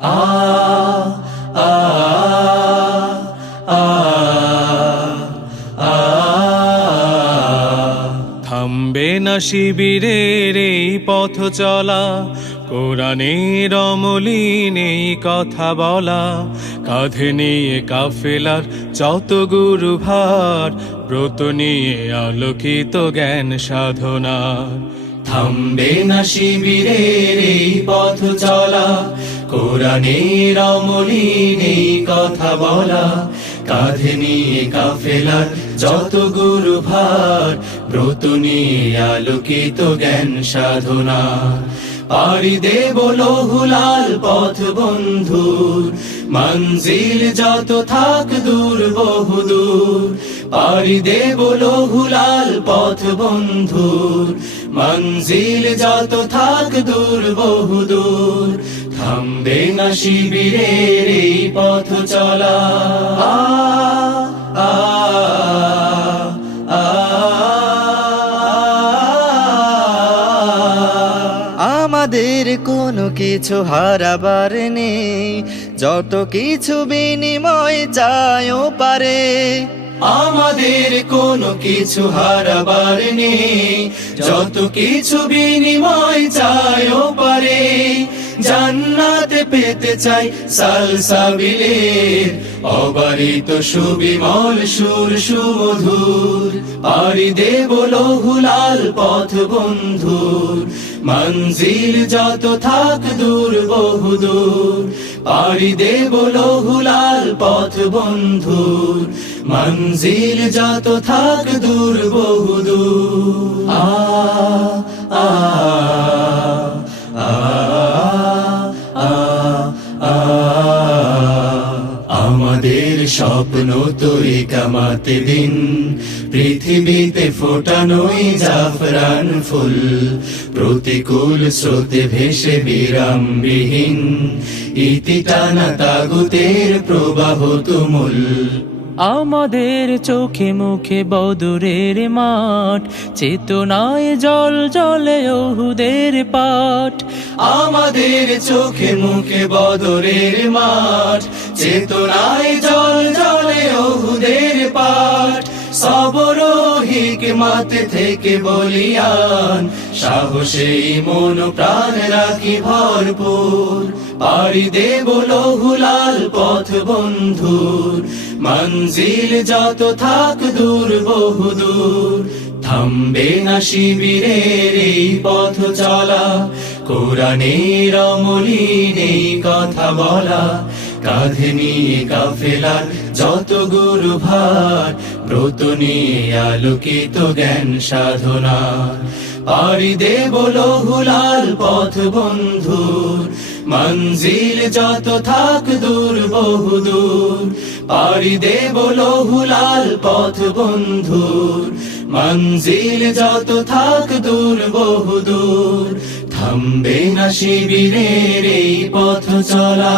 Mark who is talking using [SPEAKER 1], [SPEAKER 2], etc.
[SPEAKER 1] আ আ আ থামবে না শিবিরের এই পথ চলা, কোরআনের অমলিন এই কথা বলা, কাঁধে নিয়ে কাফেলার যত গুরু ভার ব্রত নিয়ে আলোকিত জ্ঞান সাধনার। থামবে না শিবিরের এই পথ চলা। কোরআনের অমলিন কথা বলা। কাঁধে নিয়ে কাফেলার যত গুরু ভার ব্রত নিয়ে আলোকিত জ্ঞান সাধনা। পাড়ি দেব লহুলাল পথ বন্ধুর, মঞ্জিল যত থাক দূর বহুদূর। পাড়ি দেব লহুলাল পথ বন্ধুর। মঞ্জিল যত থাক দূর বহুদূর থামবে না শিবিরের এই পথ চলা। আ।
[SPEAKER 2] আমাদের কোনো কিছু হারাবার নেই। যত কিছু বিনিময় চায়ও পারে।
[SPEAKER 1] আমাদের কোনো কিছু হারাবার নেই। যত কিছু বিনিময় চাইও পারে, জান্নাতে পেতে চাই সালসাবিলের। অবারিত সুবিমল সুর সুমধুর, পারি দেব লহুলাল পথ বন্ধুর। মঞ্জিল যত থাক দূর, বহুদূর। পারি দেব লহুলাল পথ বন্ধুর। মঞ্জিল যত থাক দূর বহুদূর। আ আ আমাদের স্বপ্ন তো কামাতে দিন। পৃথিবীতে ফোটানোই জাফরান ফুল প্রতিকূল স্রোতে ভেসে বিরামবিহীন। ইতি টানা তাগুতের প্রবাহ তুমুল।
[SPEAKER 3] আমাদের চোখে মুখে বদুরের মাঠ চেতনায় জল জলে ওহুদের পাঠ।
[SPEAKER 1] আমাদের চোখে মুখে বদরের মাঠ চেতনায় জল জলে ওহুদের পাঠ। সবর হিকমাত থেকে বলিয়ান সাহসে মন প্রাণ রাখি ভরপুর। পাড়ি দেব লহুলাল পথ বন্ধুর, মঞ্জিল যত থাক দূর বহুদূর থামবে না শিবিরের এই পথ চলা, কোরআনের অমলিন এই কথা বলা। কাঁধে নিয়ে কাফেলার যত গুরু ভার ব্রত নিয়ে আলোকিত জ্ঞান সাধনা পাড়ি দেব লহুলাল পথ বন্ধুর, মঞ্জিল যত থাক দূর বহুদূর। পাড়ি দেব লহুলাল পথ বন্ধুর, মঞ্জিল যত থাক দূর বহুদূর। থামবে না শিবিরের এই পথ চলা।